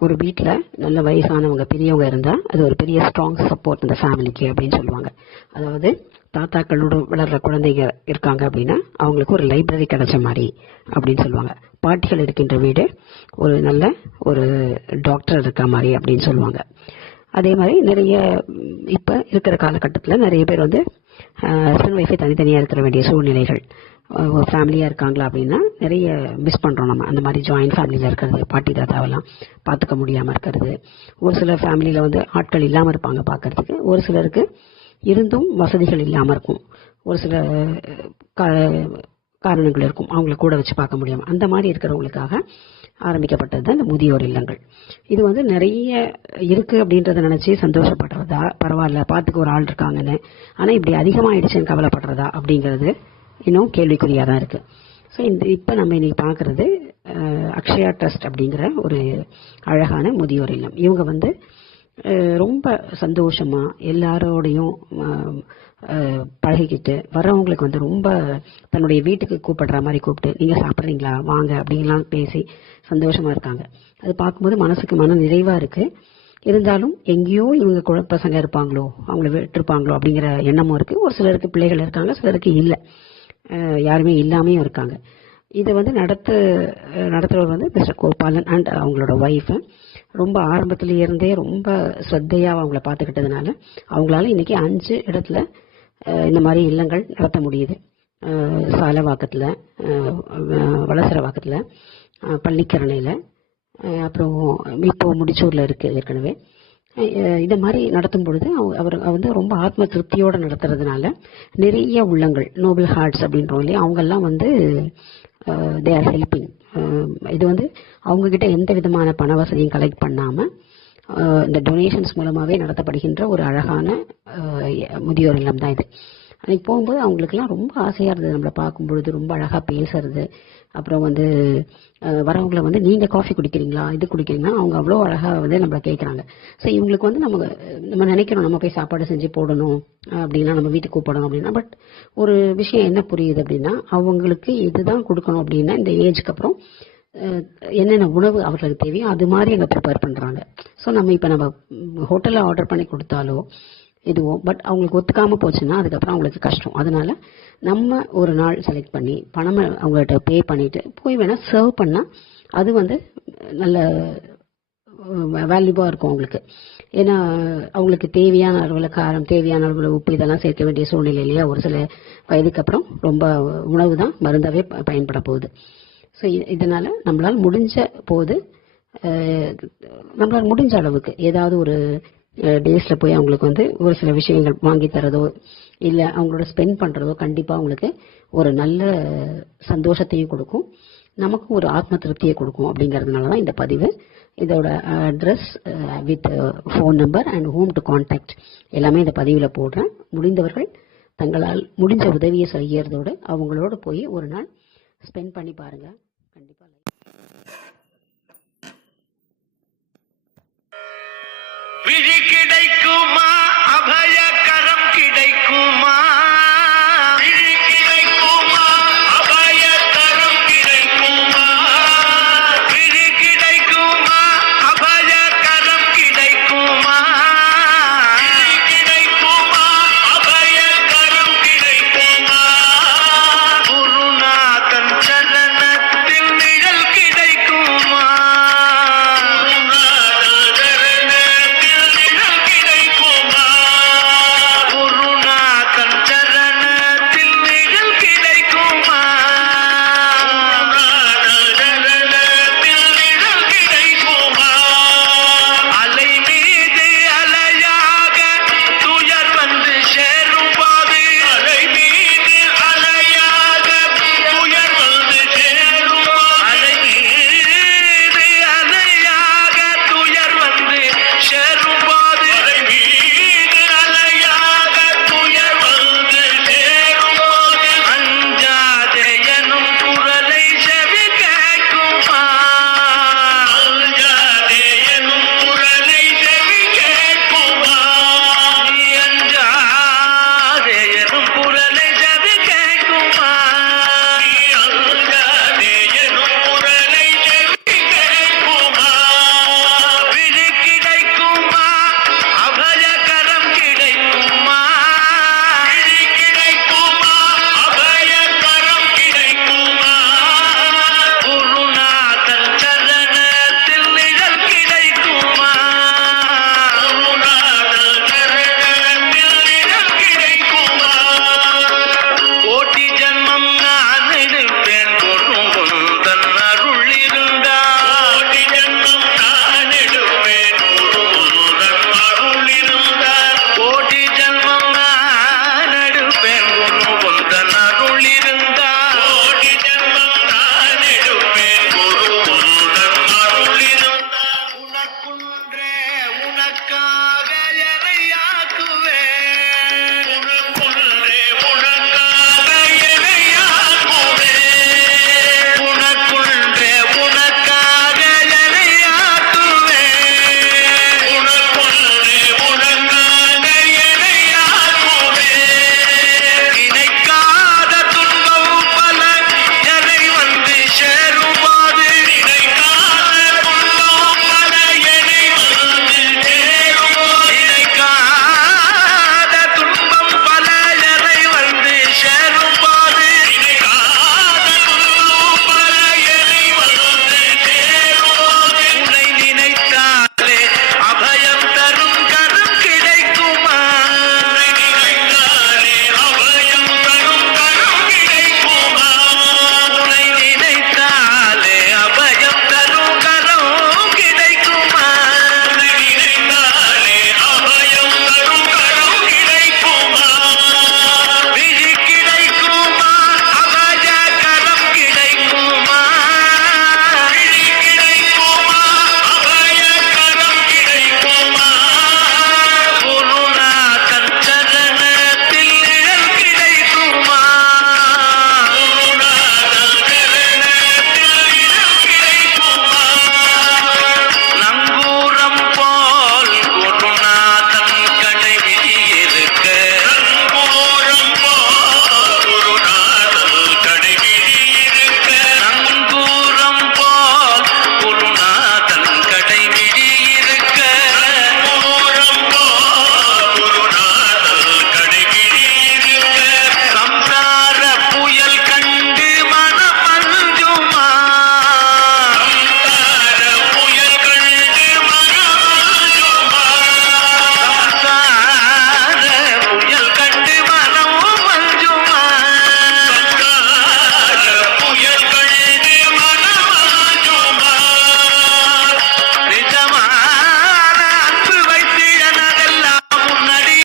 ஒரு வீட்டில் நல்ல வயசானவங்க பெரியவங்க இருந்தால் அது ஒரு பெரிய ஸ்ட்ராங் சப்போர்ட் இந்த ஃபேமிலிக்கு அப்படின்னு சொல்லுவாங்க. அதாவது தாத்தாக்களோட வளர்ற குழந்தைங்க இருக்காங்க அப்படின்னா அவங்களுக்கு ஒரு லைப்ரரி கிடைச்ச மாதிரி அப்படின்னு சொல்லுவாங்க. பாட்டிகள் இருக்கின்ற வீடு ஒரு நல்ல ஒரு டாக்டர் இருக்க மாதிரி அப்படின்னு சொல்லுவாங்க. அதே மாதிரி நிறைய இப்போ இருக்கிற காலகட்டத்தில் நிறைய பேர் வந்து ஹஸ்பண்ட் ஒய்ஃபே தனித்தனியாக இருக்கிற வேண்டிய சூழ்நிலைகள். ஃபேமிலியாக இருக்காங்களா அப்படின்னா நிறைய மிஸ் பண்ணுறோம் நம்ம. அந்த மாதிரி ஜாயின்ட் ஃபேமிலியில் இருக்கிறது பாட்டி தாத்தாவெல்லாம் பார்த்துக்க முடியாமல் இருக்கிறது. ஒரு சில ஃபேமிலியில் வந்து ஆட்கள் இல்லாமல் இருப்பாங்க பார்க்குறதுக்கு. ஒரு சிலருக்கு இருந்தும் வசதிகள் இல்லாமல் இருக்கும். ஒரு சில காரணங்கள் இருக்கும். அவங்கள கூட வச்சு பார்க்க முடியாமல் அந்த மாதிரி இருக்கிறவங்களுக்காக ஆரம்பிக்கப்பட்டது தான் இந்த முதியோர் இல்லங்கள். இது வந்து நிறைய இருக்குது அப்படின்றத நினச்சி சந்தோஷப்படுறதா? பரவாயில்ல பார்த்துக்க ஒரு ஆள் இருக்காங்கன்னு. ஆனால் இப்படி அதிகமாகிடுச்சுன்னு கவலைப்படுறதா? அப்படிங்கிறது இன்னும் கேள்விக்குறியாக தான் இருக்குது ஸோ இந்த இப்போ நம்ம இன்னைக்கு பார்க்கறது அக்ஷயா ட்ரஸ்ட் அப்படிங்கிற ஒரு அழகான முதியோர் இல்லம். இவங்க வந்து ரொம்ப சந்தோஷமாக எல்லாரோடையும் பழகிக்கிட்டு வர்றவங்களுக்கு வந்து ரொம்ப தன்னுடைய வீட்டுக்கு கூப்பிடுற மாதிரி கூப்பிட்டு நீங்கள் சாப்பிட்றீங்களா? வாங்க அப்படின்லாம் பேசி சந்தோஷமாக இருக்காங்க. அது பார்க்கும்போது மனசுக்கு மன நிறைவாக இருக்குது இருந்தாலும் எங்கேயோ இவங்க குழப்பசங்க பசங்க இருப்பாங்களோ அவங்கள விட்டுருப்பாங்களோ அப்படிங்கிற எண்ணமும் இருக்குது ஒரு சிலருக்கு பிள்ளைகள் இருக்காங்க சிலருக்கு இல்லை. யாருமே இல்லாமையும் இருக்காங்க. இதை வந்து நடத்து நடத்துகிறவர் வந்து மிஸ்டர் கோபாலன் அண்ட் அவங்களோட ஒய்ஃப் ரொம்ப ஆரம்பத்துலேருந்தே ரொம்ப ஸ்ரத்தையாக அவங்கள பார்த்துக்கிட்டதுனால அவங்களால இன்னைக்கு அஞ்சு இடத்துல இந்த மாதிரி இல்லங்கள் நடத்த முடியுது. சாலை வாக்கத்தில் அஹ் வாக்கத்தில் பள்ளிக்கரணையில் அப்புறம் இப்போ முடிச்சூரில் இருக்கு ஏற்கனவே. இதை மாதிரி நடத்தும் பொழுது அவர் வந்து ரொம்ப ஆத்ம திருப்தியோடு நடத்துறதுனால நிறைய உள்ளங்கள் நோபல் ஹார்ட்ஸ் அப்படின்றோம் இல்லையா அவங்கெல்லாம் வந்து தே ஆர் ஹெல்பிங் இது வந்து அவங்கக்கிட்ட எந்த விதமான பண வசதியும் கலெக்ட் பண்ணாமல் இந்த டொனேஷன்ஸ் மூலமாகவே நடத்தப்படுகின்ற ஒரு அழகான முதியோர் இல்லம் தான் இது. அன்றைக்கி போகும்போது அவங்களுக்குலாம் ரொம்ப ஆசையாக இருந்தது நம்மளை பார்க்கும் பொழுது ரொம்ப அழகாக பேசுறது அப்புறம் வந்து வரவங்களை வந்து நீங்கள் காஃபி குடிக்கிறீங்களா? இது குடிக்கிறீங்கன்னா அவங்க அவ்வளோ அழகாக வந்து நம்மளை கேட்குறாங்க ஸோ இவங்களுக்கு வந்து நம்ம நம்ம நினைக்கிறோம் நம்ம போய் சாப்பாடு செஞ்சு போடணும் அப்படின்னா நம்ம வீட்டுக்கு கூப்பிடணும் அப்படின்னா பட் ஒரு விஷயம் என்ன புரியுது அப்படின்னா அவங்களுக்கு இதுதான் கொடுக்கணும் அப்படின்னா இந்த ஏஜ்க்கு அப்புறம் என்னென்ன உணவு அவர்களுக்கு தேவையோ அது மாதிரி அங்கே ப்ரிப்பேர் பண்ணுறாங்க ஸோ நம்ம இப்போ நம்ம ஹோட்டலில் ஆர்டர் பண்ணி கொடுத்தாலோ இதுவோ பட் அவங்களுக்கு ஒத்துக்காமல் போச்சுன்னா அதுக்கப்புறம் அவங்களுக்கு கஷ்டம். அதனால் நம்ம ஒரு நாள் செலக்ட் பண்ணி பணம் அவங்கள்ட்ட பே பண்ணிவிட்டு போய் வேணால் சர்வ் பண்ணால் அது வந்து நல்ல வேல்யூபாக இருக்கும் அவங்களுக்கு. ஏன்னா அவங்களுக்கு தேவையான அளவில் காரம் தேவையான அளவில் உப்பு இதெல்லாம் சேர்க்க வேண்டிய சூழ்நிலை இல்லையா? ஒரு சில வயதுக்கு அப்புறம் ரொம்ப உணவு தான் மருந்தாகவே பயன்பட போகுது. ஸோ இதனால் நம்மளால் முடிஞ்ச போது நம்மளால் முடிஞ்ச அளவுக்கு ஏதாவது ஒரு டேஸில் போய் அவங்களுக்கு வந்து ஒரு சில விஷயங்கள் வாங்கி தரதோ இல்லை அவங்களோட ஸ்பெண்ட் பண்ணுறதோ கண்டிப்பாக அவங்களுக்கு ஒரு நல்ல சந்தோஷத்தையும் கொடுக்கும். நமக்கும் ஒரு ஆத்ம திருப்தியை கொடுக்கும் அப்படிங்கிறதுனால தான் இந்த பதிவு. இதோட address with phone number and home to contact எல்லாமே இந்த பதிவில் போடுறேன். முடிந்தவர்கள் தங்களால் முடிஞ்ச உதவியை செய்யறதோடு அவங்களோட போய் ஒரு நாள் ஸ்பெண்ட் பண்ணி பாருங்கள் கண்டிப்பாக விழி கிடைக்குமா அபய